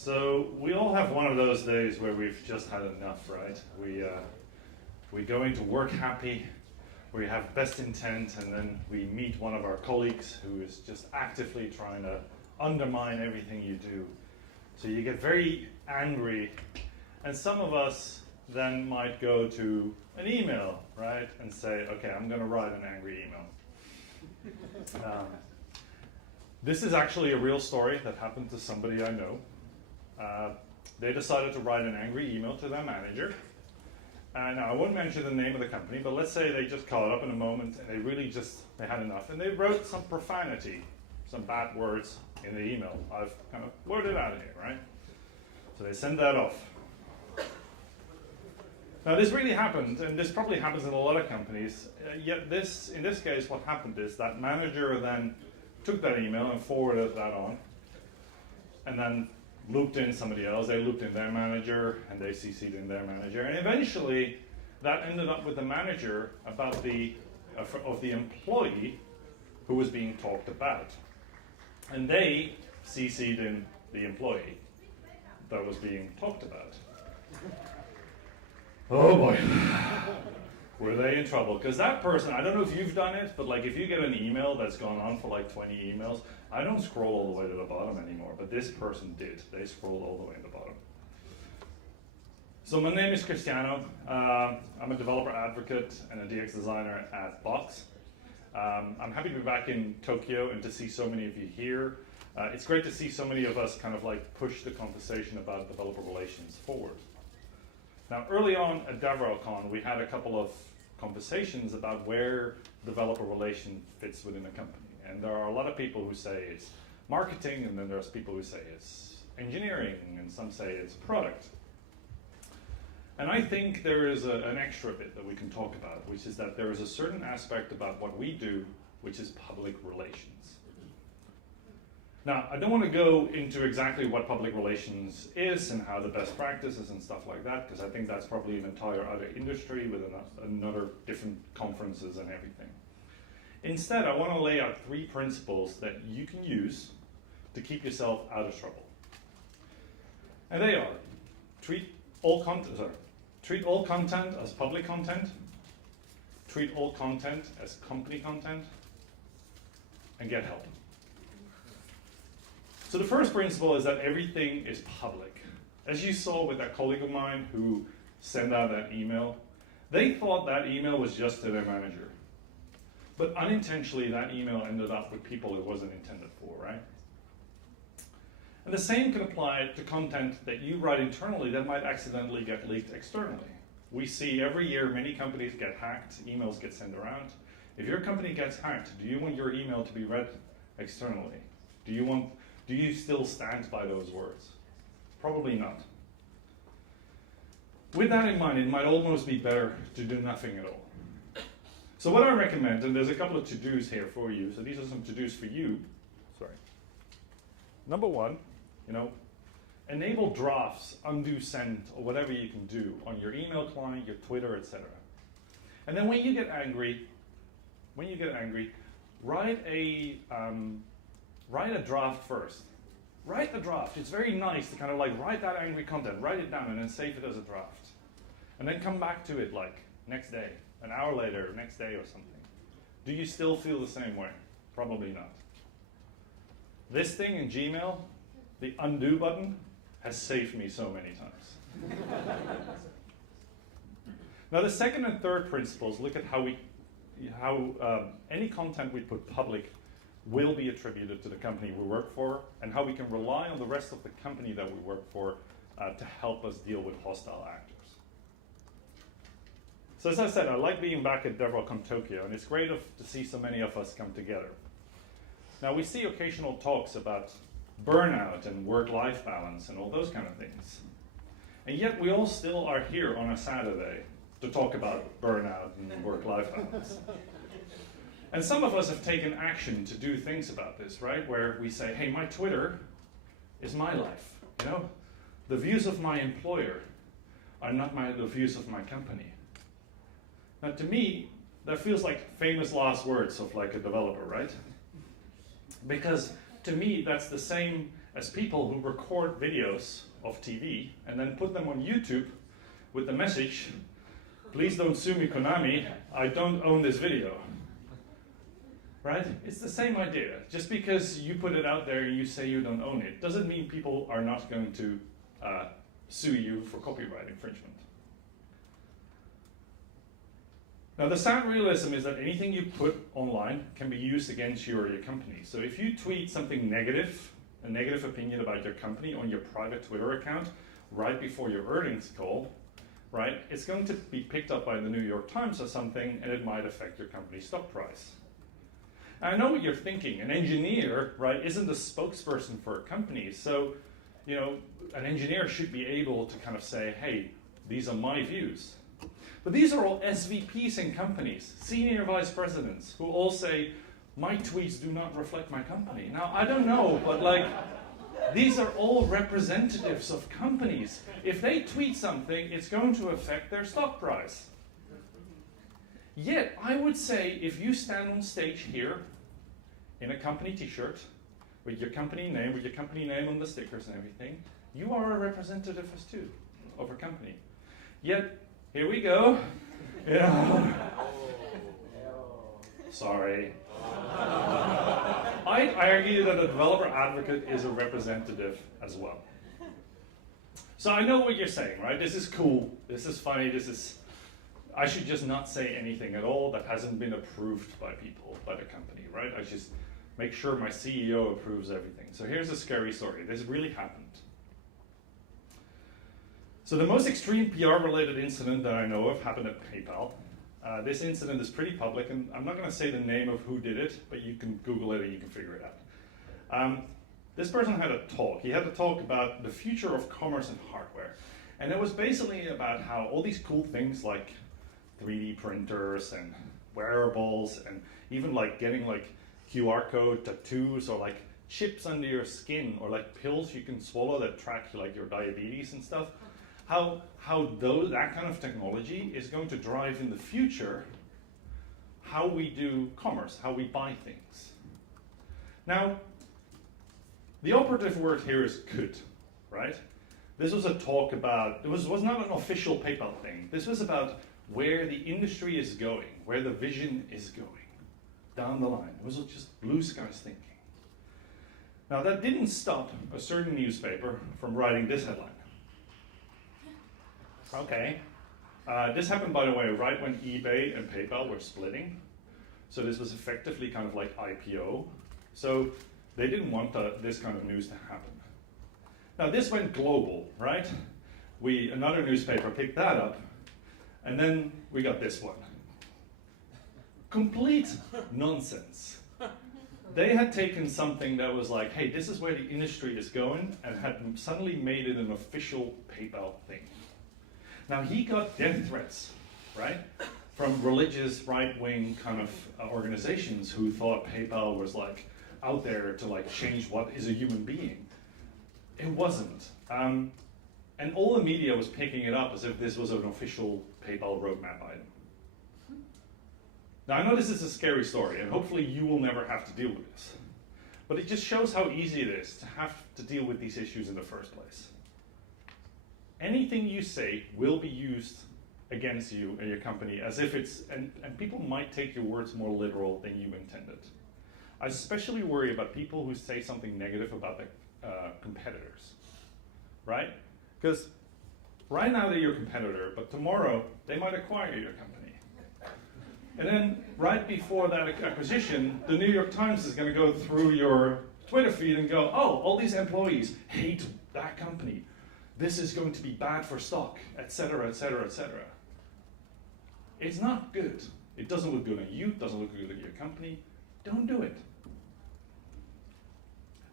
So we all have one of those days where we've just had enough, right? We go into work happy, we have best intent, and then we meet one of our colleagues who is just actively trying to undermine everything you do. So you get very angry, and some of us then might go to an email, right, and say, okay, I'm going to write an angry email. This is actually a real story that happened to somebody I know. They decided to write an angry email to their manager. Now, I won't mention the name of the company, but let's say they just caught up in a moment and they had enough. And they wrote some profanity, some bad words in the email. I've kind of blurted out here, right? So they send that off. Now, this really happened, and this probably happens in a lot of companies. Yet in this case, what happened is that manager then took that email and forwarded that on, and then looped in somebody else. They looped in their manager, and they CC'd in their manager. And eventually, that ended up with the manager about of the employee who was being talked about. And they CC'd in the employee that was being talked about. Oh boy. Were they in trouble? Because that person, I don't know if you've done it, but like if you get an email that's gone on for like 20 emails, I don't scroll all the way to the bottom anymore, but this person did. They scrolled all the way to the bottom. So my name is Cristiano. I'm a developer advocate and a DX designer at Box. I'm happy to be back in Tokyo and to see so many of you here. It's great to see so many of us kind of like push the conversation about developer relations forward. Now, early on at DevRelCon, we had a couple of conversations about where developer relation fits within a company. And there are a lot of people who say it's marketing, and then there's people who say it's engineering, and some say it's product. And I think there is an extra bit that we can talk about, which is that there is a certain aspect about what we do, which is public relations. Now, I don't want to go into exactly what public relations is and how the best practices and stuff like that, because I think that's probably an entire other industry with another different conferences and everything. Instead, I want to lay out 3 principles that you can use to keep yourself out of trouble. And they are, treat all content as public content, treat all content as company content, and get help. So the first principle is that everything is public. As you saw with that colleague of mine who sent out that email, they thought that email was just to their manager. But unintentionally, that email ended up with people it wasn't intended for, right? And the same can apply to content that you write internally that might accidentally get leaked externally. We see every year many companies get hacked, emails get sent around. If your company gets hacked, do you want your email to be read externally? Do you still stand by those words? Probably not. With that in mind, it might almost be better to do nothing at all. So what I recommend, and there's a couple of to-dos here for you, so these are some to-dos for you. Sorry. Number 1, enable drafts, undo send, or whatever you can do on your email client, your Twitter, etc. And then when you get angry, write a draft first. Write the draft. It's very nice to kind of like write that angry content, write it down, and then save it as a draft. And then come back to it like next day, an hour later, next day or something. Do you still feel the same way? Probably not. This thing in Gmail, the undo button, has saved me so many times. Now the second and third principles look at how any content we put public will be attributed to the company we work for, and how we can rely on the rest of the company that we work for to help us deal with hostile actors. So as I said, I like being back at DevRelCon Tokyo, and it's great to see so many of us come together. Now we see occasional talks about burnout and work-life balance and all those kind of things. And yet we all still are here on a Saturday to talk about burnout and work-life balance. And some of us have taken action to do things about this, right? Where we say, hey, my Twitter is my life. The views of my employer are not the views of my company. Now to me, that feels like famous last words of like a developer, right? Because to me, that's the same as people who record videos of TV and then put them on YouTube with the message, please don't sue me, Konami, I don't own this video. Right? It's the same idea. Just because you put it out there and you say you don't own it, doesn't mean people are not going to sue you for copyright infringement. Now, the sad realism is that anything you put online can be used against you or your company. So if you tweet something negative, a negative opinion about your company on your private Twitter account right before your earnings call, right, it's going to be picked up by the New York Times or something, and it might affect your company's stock price. And I know what you're thinking. An engineer, right, isn't a spokesperson for a company. So, you know, an engineer should be able to kind of say, hey, these are my views. But these are all SVPs in companies, senior vice presidents, who all say, my tweets do not reflect my company. Now, I don't know, but like, these are all representatives of companies. If they tweet something, it's going to affect their stock price. Yet, I would say, if you stand on stage here, in a company t-shirt, with your company name on the stickers and everything, you are a representative as too, of a company. Yet, here we go. Yeah. Sorry. I argue that a developer advocate is a representative as well. So I know what you're saying, right? This is cool, this is funny, I should just not say anything at all that hasn't been approved by people, by the company, right? I just make sure my CEO approves everything. So here's a scary story. This really happened. So the most extreme PR-related incident that I know of happened at PayPal. This incident is pretty public, and I'm not going to say the name of who did it, but you can Google it and you can figure it out. This person had a talk. He had a talk about the future of commerce and hardware. And it was basically about how all these cool things like 3D printers and wearables, and even like getting like QR code tattoos or like chips under your skin, or like pills you can swallow that track like your diabetes and stuff. How that kind of technology is going to drive in the future how we do commerce, how we buy things. Now, the operative word here is could, right? This was a talk about, it was not an official PayPal thing. This was about where the industry is going, where the vision is going down the line. It was just blue skies thinking. Now, that didn't stop a certain newspaper from writing this headline. Okay. This happened, by the way, right when eBay and PayPal were splitting. So this was effectively kind of like IPO. So they didn't want this kind of news to happen. Now this went global, right? Another newspaper picked that up, and then we got this one. Complete nonsense. They had taken something that was like, hey, this is where the industry is going, and had suddenly made it an official PayPal thing. Now he got death threats, right? From religious right-wing kind of organizations who thought PayPal was like out there to like change what is a human being. It wasn't. And all the media was picking it up as if this was an official PayPal roadmap item. Now I know this is a scary story, and hopefully you will never have to deal with this. But it just shows how easy it is to have to deal with these issues in the first place. Anything you say will be used against you and your company as if it's, and people might take your words more literal than you intended. I especially worry about people who say something negative about the competitors, right? Because right now they're your competitor, but tomorrow they might acquire your company. And then right before that acquisition, the New York Times is going to go through your Twitter feed and go, oh, all these employees hate that company. This is going to be bad for stock, etc., etc., etc. It's not good. It doesn't look good on you, it doesn't look good on your company. Don't do it.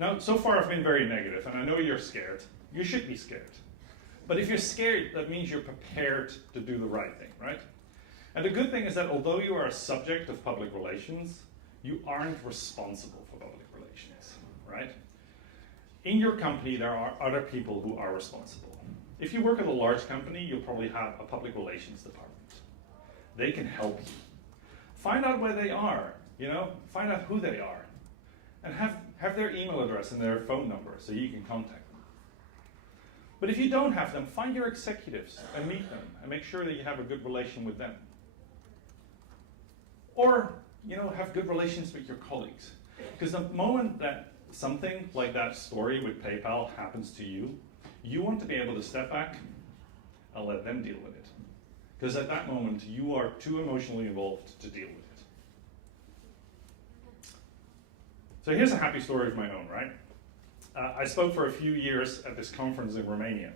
Now, so far I've been very negative, and I know you're scared. You should be scared. But if you're scared, that means you're prepared to do the right thing, right? And the good thing is that although you are a subject of public relations, you aren't responsible for public relations, right? In your company, there are other people who are responsible. If you work at a large company, you'll probably have a public relations department. They can help you. Find out where they are, find out who they are, and have have their email address and their phone number so you can contact them. But if you don't have them, find your executives and meet them and make sure that you have a good relation with them. Or, have good relations with your colleagues. Because the moment that something like that story with PayPal happens to you, you want to be able to step back and let them deal with it. Because at that moment, you are too emotionally involved to deal with it. So here's a happy story of my own, right? I spoke for a few years at this conference in Romania.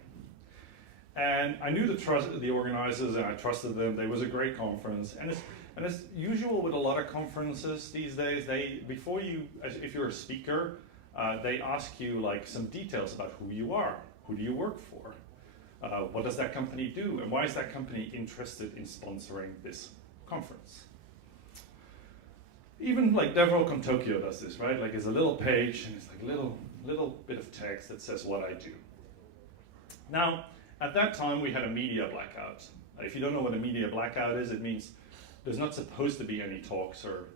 And I knew the organizers, and I trusted them. It was a great conference. And it's usual with a lot of conferences these days, if you're a speaker, they ask you like some details about who you are, who do you work for, what does that company do, and why is that company interested in sponsoring this conference. Even like DevRelCon Tokyo does this, right? Like it's a little page and it's like a little bit of text that says what I do. Now, at that time we had a media blackout. If you don't know what a media blackout is, it means there's not supposed to be any talks or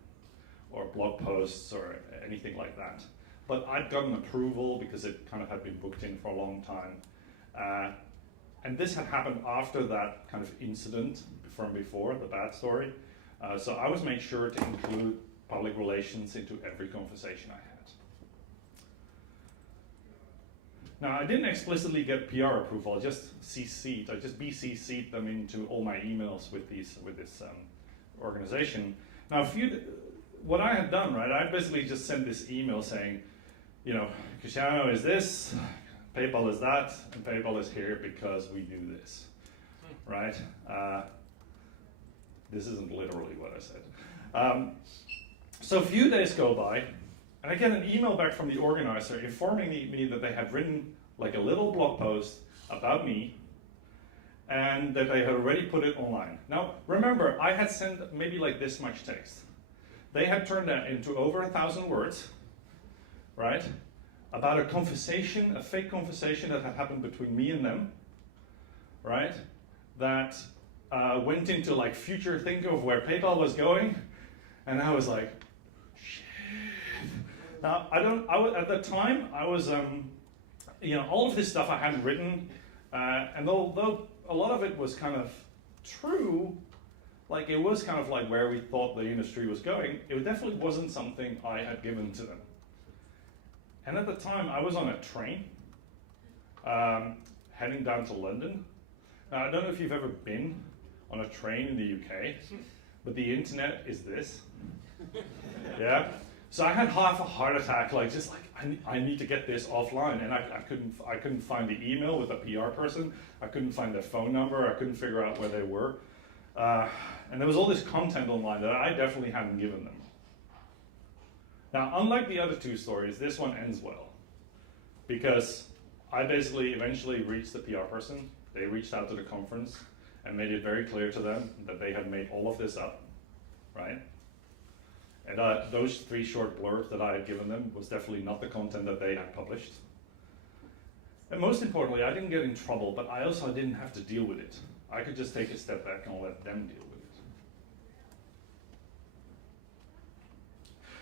blog posts or anything like that. But I'd gotten approval because it kind of had been booked in for a long time. And this had happened after that kind of incident from before, the bad story. So I was made sure to include public relations into every conversation I had. Now, I didn't explicitly get PR approval, I just BCC'd them into all my emails with this organization. Now, what I had done, right, I basically just sent this email saying, Cristiano is this, PayPal is that, and PayPal is here because we do this, right? This isn't literally what I said. So a few days go by, and I get an email back from the organizer informing me that they had written like a little blog post about me, and that they had already put it online. Now, remember, I had sent maybe like this much text. They had turned that into over 1,000 words, right? About a conversation, a fake conversation that had happened between me and them, right? That went into like future thinking of where PayPal was going, and I was like, shit. Now, at the time, I was, all of this stuff I hadn't written, and although a lot of it was kind of true, like it was kind of like where we thought the industry was going, it definitely wasn't something I had given to them. And at the time, I was on a train, heading down to London. Now, I don't know if you've ever been on a train in the UK, but the internet is this. Yeah? So I had half a heart attack, I need to get this offline, and I couldn't find the email with the PR person. I couldn't find their phone number. I couldn't figure out where they were. And there was all this content online that I definitely hadn't given them. Now, unlike the other two stories, this one ends well, because I basically eventually reached the PR person. They reached out to the conference and made it very clear to them that they had made all of this up, right? And those 3 short blurbs that I had given them was definitely not the content that they had published. And most importantly, I didn't get in trouble, but I also didn't have to deal with it. I could just take a step back and let them deal with it.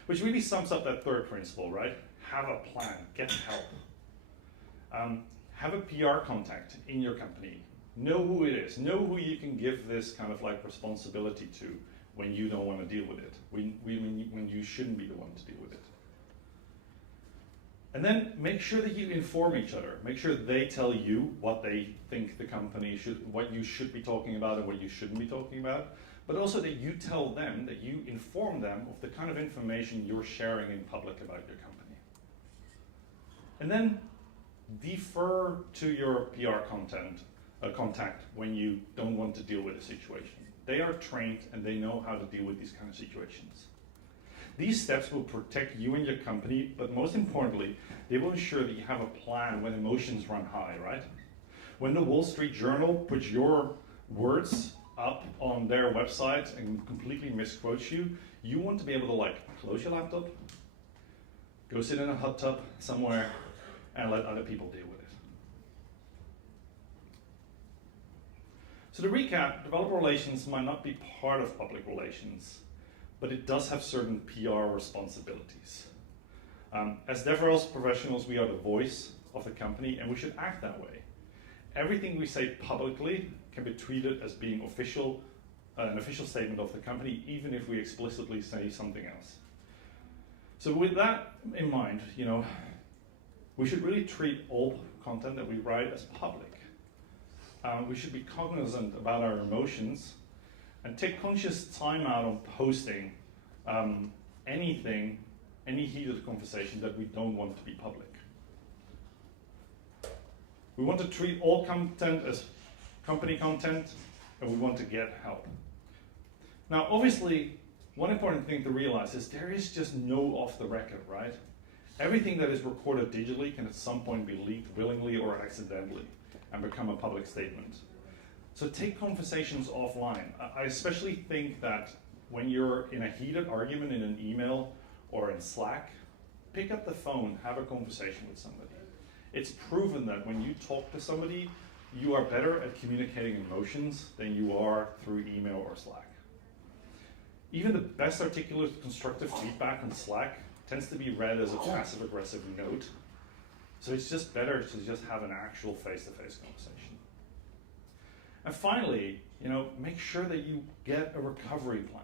Which really sums up that third principle, right? Have a plan, get help. Have a PR contact in your company. Know who it is. Know who you can give this kind of like responsibility to when you don't want to deal with it, when you shouldn't be the one to deal with it. And then make sure that you inform each other. Make sure they tell you what they think the company what you should be talking about and what you shouldn't be talking about, but also that you tell them, that you inform them of the kind of information you're sharing in public about your company. And then defer to your PR contact when you don't want to deal with a situation. They are trained and they know how to deal with these kind of situations. These steps will protect you and your company, but most importantly, they will ensure that you have a plan when emotions run high, right? When the Wall Street Journal puts your words up on their website and completely misquotes you, you want to be able to close your laptop, go sit in a hot tub somewhere, and let other people deal with it. So to recap, developer relations might not be part of public relations, but it does have certain PR responsibilities. As DevRel's professionals, we are the voice of the company, and we should act that way. Everything we say publicly can be treated as being official, an official statement of the company, even if we explicitly say something else. So with that in mind, we should really treat all content that we write as public. We should be cognizant about our emotions and take conscious time out on posting any heated conversation that we don't want to be public. We want to treat all content as company content, and we want to get help. Now, obviously, one important thing to realize is there is just no off the record, right? Everything that is recorded digitally can at some point be leaked willingly or accidentally and become a public statement. So take conversations offline. I especially think that when you're in a heated argument in an email or in Slack, pick up the phone, have a conversation with somebody. It's proven that when you talk to somebody, you are better at communicating emotions than you are through email or Slack. Even the best articulate constructive feedback on Slack tends to be read as a passive-aggressive note. So it's just better to just have an actual face-to-face conversation. And finally, make sure that you get a recovery plan,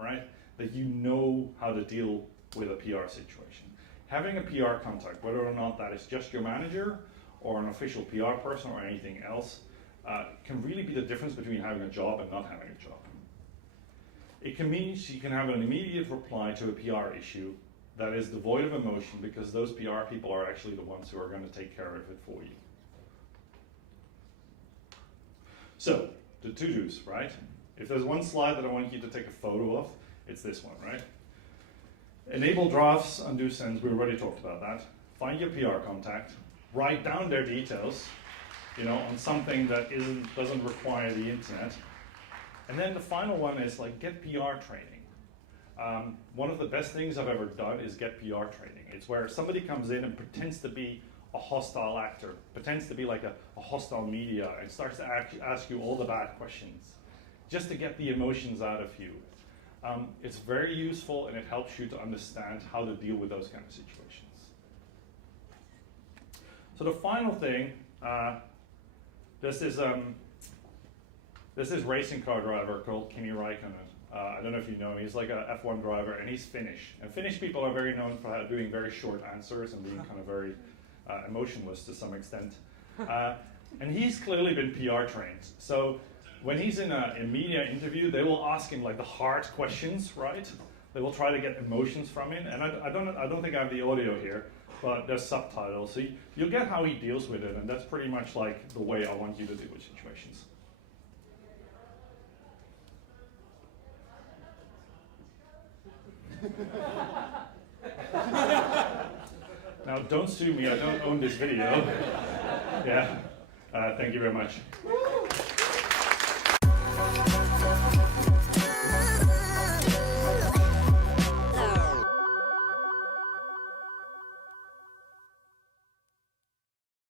right? That you know how to deal with a PR situation. Having a PR contact, whether or not that is just your manager or an official PR person or anything else, can really be the difference between having a job and not having a job. It can mean you can have an immediate reply to a PR issue that is devoid of emotion because those PR people are actually the ones who are going to take care of it for you. So, the to-dos, right? If there's one slide that I want you to take a photo of, it's this one, right? Enable drafts, undo sends, we already talked about that. Find your PR contact, write down their details, on something that doesn't require the internet. And then the final one is get PR training. One of the best things I've ever done is get PR training. It's where somebody comes in and pretends to be a hostile actor, pretends to be like a hostile media, and starts to ask you all the bad questions, just to get the emotions out of you. It's very useful, and it helps you to understand how to deal with those kind of situations. So the final thing, there's this racing car driver called Kimi Räikkönen. I don't know if you know him. He's like a F1 driver, and he's Finnish. And Finnish people are very known for doing very short answers and being kind of very emotionless to some extent. And he's clearly been PR trained. So when he's in a media interview, they will ask him the hard questions, right? They will try to get emotions from him. And I don't think I have the audio here, but there's subtitles. So you'll get how he deals with it, and that's pretty much the way I want you to deal with situations. Now, don't sue me. I don't own this video. Yeah. Thank you very much.